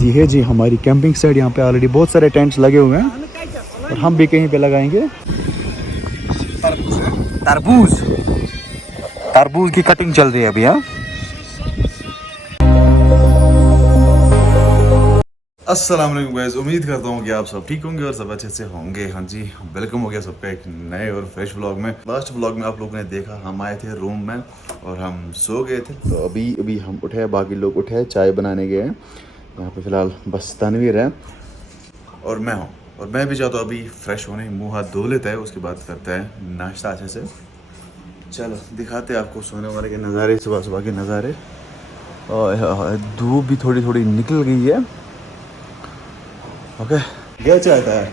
ये है जी हमारी कैंपिंग साइट। यहाँ पे ऑलरेडी बहुत सारे टेंट्स लगे हुए हैं और हम भी कहीं पे लगाएंगे। तरबूज तरबूज की कटिंग चल रही है अभी। हाँ, अस्सलाम वालेकुम गाइस, उम्मीद करता हूँ कि आप सब ठीक होंगे और सब अच्छे से होंगे। हाँ जी, वेलकम हो गया सबका एक नए और फ्रेश व्लॉग में। लास्ट व्लॉग में आप लोगों ने देखा हम आए थे रूम में और हम सो गए थे। तो अभी हम उठे, बाकी लोग उठे, चाय बनाने गए हैं। यहाँ पे फ़िलहाल बस तनवीर है और मैं हूँ। और मैं भी चाहता हूँ अभी फ्रेश होने, मुँह हाथ धो लेता है, उसके बाद करता है नाश्ता अच्छे से। चलो दिखाते हैं आपको सोने वाले के नज़ारे, सुबह सुबह के नज़ारे। और धूप भी थोड़ी थोड़ी निकल गई है। ओके, क्या चाहता है?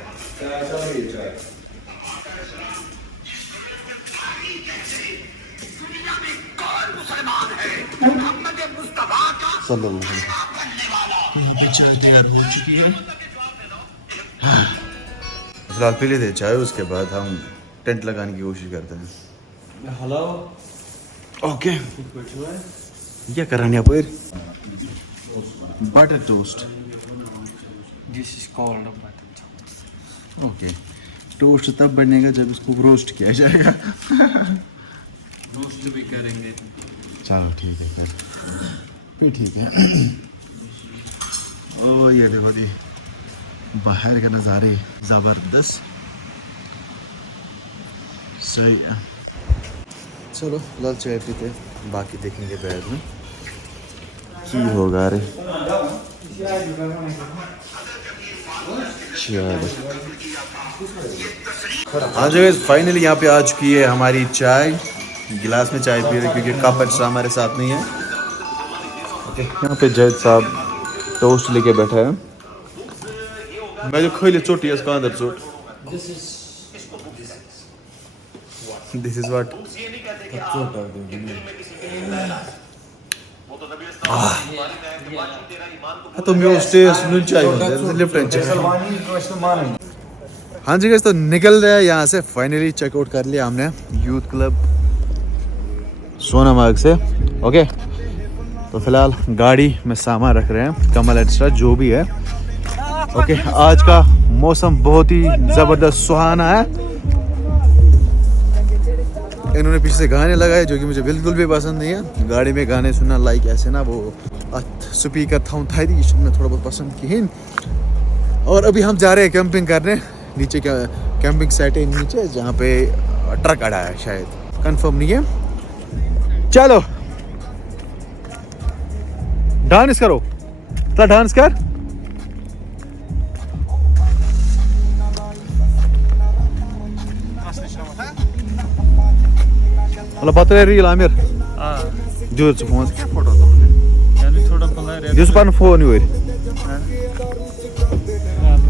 फिलहाल पी लेते चाय, उसके बाद हम टेंट लगाने की कोशिश करते हैं। हेलो, ओके, क्या कर रहे हैं आप? Butter toast. This is called butter toast. Okay, toast तब बनेगा जब इसको रोस्ट किया जाएगा। रोस्ट भी करेंगे। चलो ठीक है, फिर ठीक है। ओ ये देखो जी, बाहर का नज़ारे ज़बरदस्त, सही है। चलो फिलहाल चाय पीते, बाकी देखेंगे बाद में की होगा। रे चलो, हाँ जी फाइनली यहाँ पे आ चुकी है हमारी चाय। गिलास में चाय पी रहे क्योंकि कप एक्स्ट्रा हमारे साथ नहीं है। ओके, यहाँ पे जैद साहब टोस्ट लेके बैठा है। मैं जो खोले चोटी है उसका अंदर चोट। This is what. तो मैं उससे सुन चाहिए लिफ्ट चाहिए। हाँ जी गाइस, तो निकल रहे हैं यहाँ से। फाइनली चेकआउट कर लिया हमने यूथ क्लब सोनामार्ग से। ओके, तो फिलहाल गाड़ी में सामान रख रहे हैं, कमल एक्स्ट्रा जो भी है। ओके, आज का मौसम बहुत ही ज़बरदस्त सुहाना है। इन्होंने पीछे से गाने लगाए जो कि मुझे बिल्कुल भी पसंद नहीं है। गाड़ी में गाने सुनना लाइक ऐसे ना वो स्पीकर था में थोड़ा बहुत पसंद की। और अभी हम जा रहे हैं कैंपिंग करने। नीचे कैंपिंग साइट है नीचे, जहाँ पे ट्रक अड़ा है, शायद कंफर्म नहीं है। चलो डांस करो, तो डांस कर। हेलो बता रील आमिर जो फोन जिस पर फोन ही।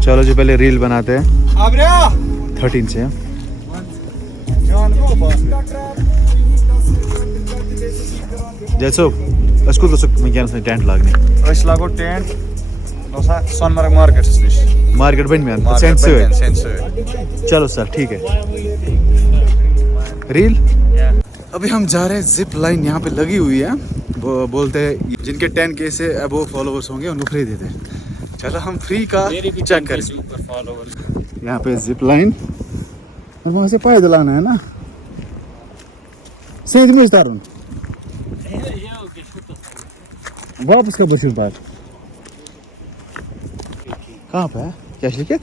चलो जी पहले रील बनाते हैं 13 से। जैसो इसको तो मैं टेंट लागने लागो टेंट सोनमर्ग मार्केट बन में सेंट। चलो सर ठीक है। रील अभी हम जा रहे हैं। जिप लाइन यहाँ पे लगी हुई है। वो बोलते हैं जिनके 10K से अबो फॉलोवर्स होंगे उनको फ्री देते हैं। चलो हम फ्री का चेक करें। यहाँ पे जिप लाइन और वहाँ से पैदल आना है ना। सही में तारुन वापस का बशूर बात कहाँ पे है? क्या लिखित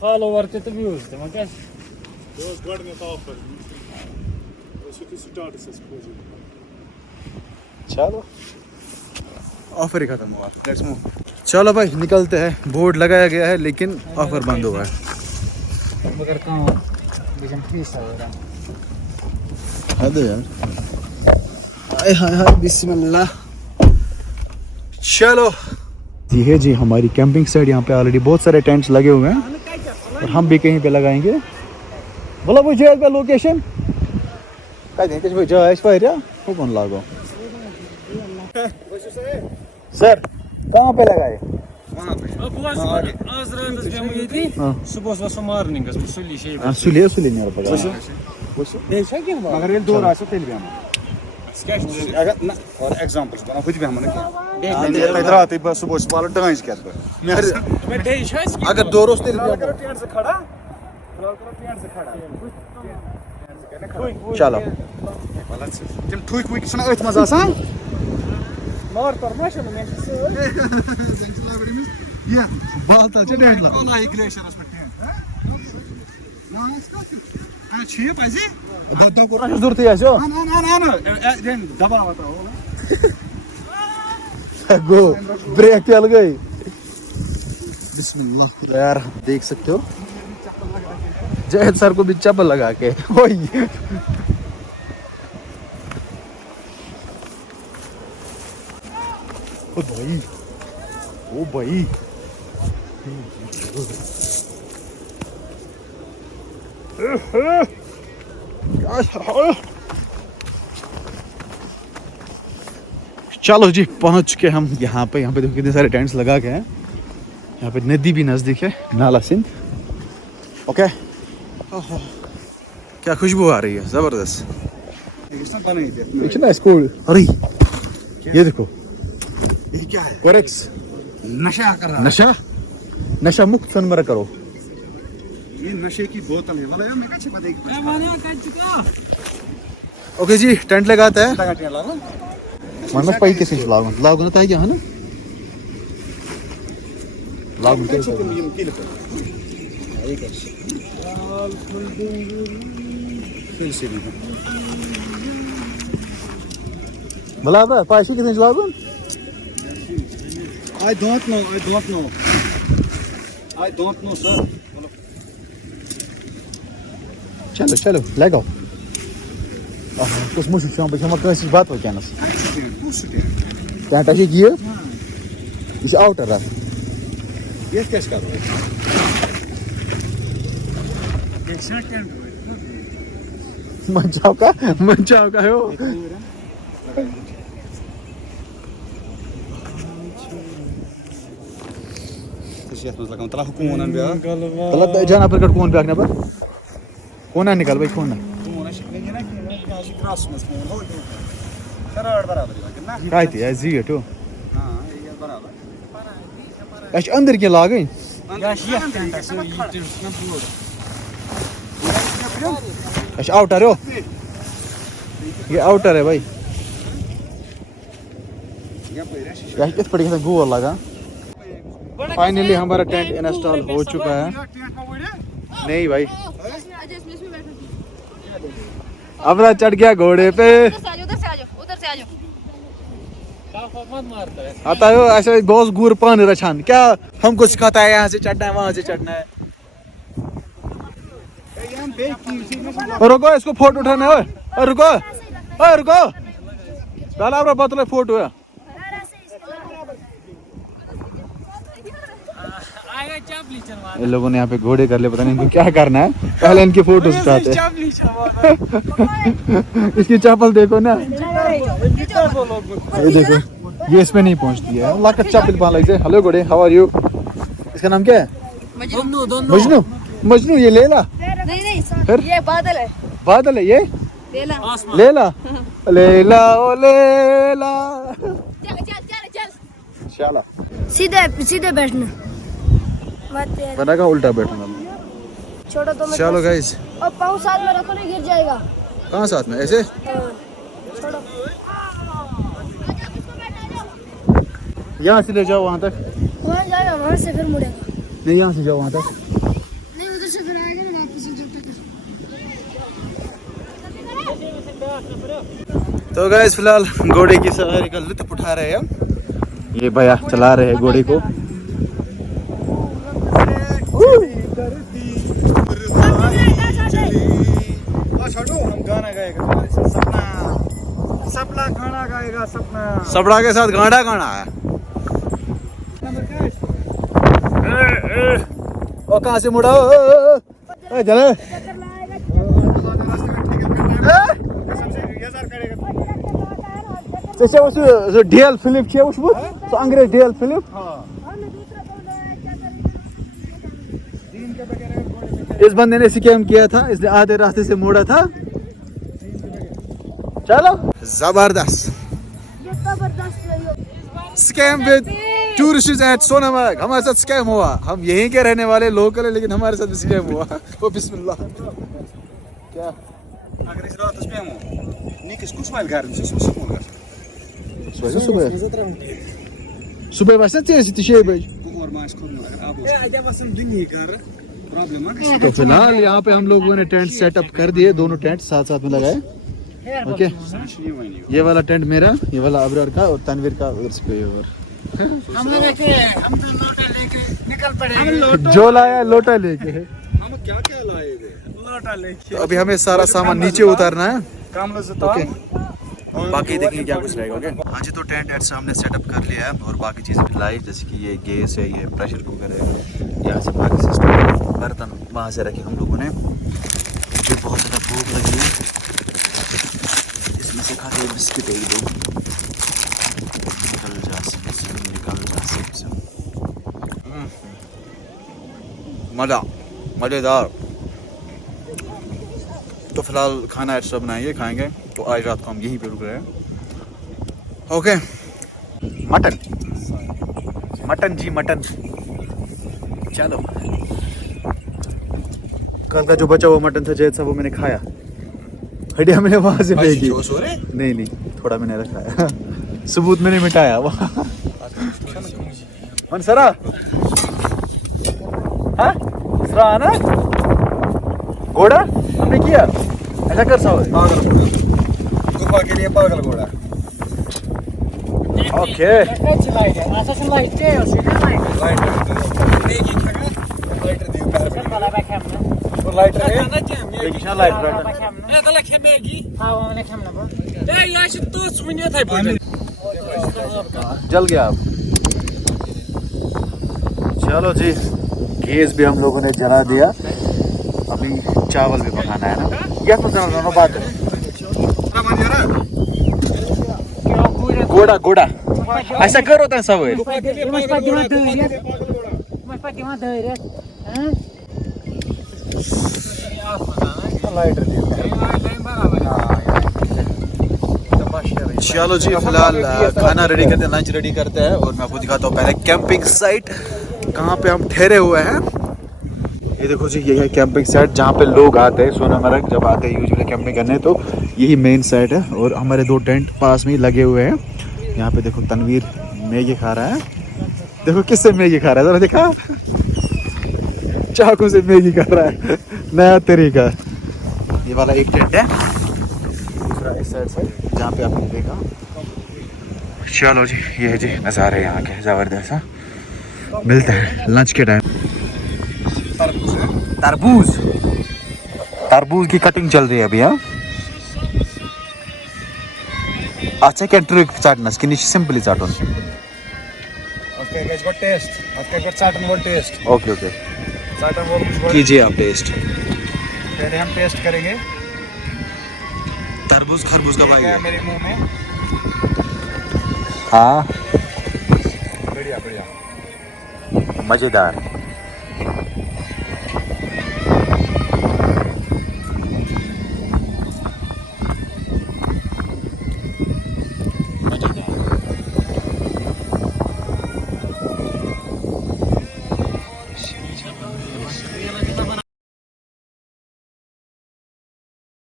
फॉलोवर तो व्यूज थे चलो ऑफर ही खत्म हुआ। Let's move. चलो भाई निकलते हैं। बोर्ड लगाया गया है लेकिन ऑफर बंद हुआ है। मगर हद यार। हाय हाय हाय बिस्मिल्लाह। चलो ये है जी हमारी कैंपिंग साइट। यहाँ पे ऑलरेडी बहुत सारे टेंट्स लगे हुए हैं और हम भी कहीं पे लगाएंगे। बोला वो जगह का लोकेशन कौन लागो सर कहाँ पे लगाए? सुबह मॉर्निंग सुलिए सुलिए मगर ये दूर आसे तेल भी अगर ना और एग्जांपल्स बना कुछ भी हम ने क्या इधर आते बस सुबह पालो टाइम क्या मैं डे छस अगर दो रोज तेरे टेंट से खड़ा टेंट से खड़ा चलो तुम ठुक विक छना अथ मज आसान मार पर मशन में ये बात छ टेंट ला ना ग्लेशियरस पे टेंट ना इसका आ छिए पाजी दो को जरूरत है ऐसो ना दबा बताओ गो ब्रेक चल गई बिस्मिल्लाह यार देख सकते हो जयद सर को भी चप्पल लगा के ओए ओ भाई चलो जी पहुंच चुके हम यहाँ पे देखो कितने सारे टेंट्स लगा के हैं। यहाँ पे नदी भी नजदीक है, नाला सिंध। ओके क्या खुशबू आ रही है, जबरदस्त। स्कूल अरे ये देखो ये क्या है कोरेक्स नशा कर रहा है नशा मुक्त सोनमर्ग करो। ये नशे की बोतल है वाला मैं कैसे पता है ओके जी टेंट लगाते हैं टेंट लगा मन पै किस लागू ना तह है ना लागू भला पाई किस लागू I don't know sir चलो लगाओ कुछ मुश्किल शाम पे बात वैनस टेंट ये आउटर ये कैसे कर मंचाव का हो तला कौन ब्याह मतलब जाना पर कौन ब्याह पर कौन निकल भाई कौन काय थी जीट हो अंदर क्या लागन आउटर हो ये आउटर है भाई किस पे गोल लगा। फाइनली हमारा टेंट इंस्टॉल हो चुका है। नहीं भाई अपना चढ़ गया घोड़े पे उधर से आ जाओ आता है ऐसे बहुत गुर पान रछान क्या हमको सिखाता है यहाँ से चढ़ना है वहां से चढ़ना है। रुको इसको फोटो उठाना है रुको पहले अपना बतले फोटो है इन लोगों ने यहाँ पे घोड़े कर ले पता नहीं इनको क्या करना है। पहले इनकी फोटो उठाते हैं इसकी चप्पल देखो ना ये देखो ये इसमें नहीं पहुंचती है लाकर चप्पल पहन लग जाए। हेलो घोड़े हाउ आर यू इसका नाम क्या है मजनू ये लेला नहीं फिर ये बादल है ये लेला ओ लेला चलो सीधे बैठना बना का उल्टा बैठना छोड़ो तो मैं चलो गाइस और पाँव साथ में रखो ना गिर जाएगा। कहाँ साथ में ऐसे छोड़ो यहाँ से ले जाओ वहाँ तक वहाँ जाएगा वहाँ से फिर मुड़ेगा नहीं यहाँ से जाओ वहाँ तक नहीं उधर से फिर आएगा ना वापस। तो गाइस फिलहाल घोड़े की सवारी का लुत्फ उठा रहे हैं हम। ये भैया चला रहे हैं घोड़े को। हम गाना गाएगा सपना खाना गाएगा सपड़ा के साथ गाना गाना है। और कहाँ से मुड़ा चले ढेल फिलिप अंग्रेज ढेल फिलिप इस बंदे ने स्कैम किया था, इसने आधे रास्ते से मोड़ा था चलो जबरदस्त ये जबरदस्त video scam with tourist at Sonamarg. हमारे साथ स्कैम हुआ। हम यहीं के रहने वाले लोकल है, लेकिन हमारे साथ स्कैम हुआ। ओ बिस्मिल्लाह। क्या अगर इस रात पे हम निकस कुछ वाल कर सुबह सुबह वैसे तेज थी 6 बजे। और मास को अब आगे वसन दुनिया कर प्रॉब्लम है। तो फिलहाल यहाँ पे हम लोगों ने टेंट सेटअप कर दिए, दोनों टेंट साथ साथ में लगाए। ओके, ये वाला टेंट मेरा, ये वाला अबरार का और तनवीर का उधर से पे और हम लोग हम तो लोटा लेके निकल पड़े। जो लाया लोटा लेके। हम क्या क्या लाए थे? लोटा लेके तो अभी हमें सारा सामान नीचे उतारना है। काम लो ओके, बाकी देखेंगे क्या कुछ रहेगा। ओके हाँ जी, तो टेंट एट हमने सेटअप कर लिया है और बाकी चीज़ें भी लाई, जैसे कि ये गैस है, ये प्रेशर कुकर है, यहाँ से बाकी सिस्टम बर्तन वहाँ से रखे हम लोगों ने। मुझे बहुत ज़्यादा भूख लगी है, इसमें से खाते हुए बिस्किट एक दो निकल जा सकते। मज़ा मज़ेदार। तो फिलहाल खाना एक्स्ट्रा बनाएंगे, खाएंगे। तो आज रात को हम यहीं पे रुक रहे हैं। ओके, मटन मटन जी मटन। चलो, कल का जो बचा हुआ मटन था जैसा, वो मैंने खाया। हड्डियाँ मैंने वहां से फेंकी। नहीं, थोड़ा मैंने रखा है। सबूत मैंने मिटाया। मनसरा हाँ सरा ना घोड़ा हमने किया ऐसा कर सकते। पागल घोड़ा गुफा के लिए पागल घोड़ा। ओके, लाइट है ऐसा से लाइट है उसे ना लाइट लाइटर एक एक जगह लाइटर दियो पैर पे वाला बैठा हमने और लाइटर है ना जम एक निशान लाइट रखा। ये तो लखे मैगी हां वो ने खाना बो ए यार तो सुनिए था बोल जल गया अब। चलो जी, गैस भी हम लोगों ने जला दिया। अभी चावल भी पकाना है ना। गैस पर जला दोनों बात है। घोड़ा घोड़ा ऐसा कर होता है सब। लाइटर दियो। चलो जी, फिलहाल खाना रेडी करते हैं, लंच रेडी करते हैं और मैं आपको दिखाता हूँ पहले कैंपिंग साइट कहाँ पे हम ठहरे हुए हैं। ये देखो जी, ये है कैंपिंग साइट जहाँ पे लोग आते हैं सोनामार्ग जब आते हैं यूजुअली कैंपिंग करने। तो यही मेन साइट है और हमारे 2 टेंट पास में ही लगे हुए हैं। यहाँ पे देखो तनवीर मैगी खा रहा है। देखो किससे मैगी खा रहा है, जरा देखा, चाकू से मैगी खा रहा है, नया तरीका। ये वाला एक टेंट है, दूसरा इस साइड से जहाँ पे आपने देखा। चलो जी, ये है जी नज़ारे यहाँ के ज़बरदस्त। मिलते हैं लंच के टाइम। तरबूज की कटिंग चल रही है अभी। हाँ, अच्छा क्या ट्रिक चाटना स्किन सिंपली चाटून। Okay guys, what taste? Okay what चाटन व्हाट टेस्ट? ओके ओके, चाटन वो कीजिए आप टेस्ट। पहले हम टेस्ट करेंगे। तरबूज खरबूज का भाई क्या है। मेरे मुंह में? हाँ, बढ़िया बढ़िया। मज़ेदार।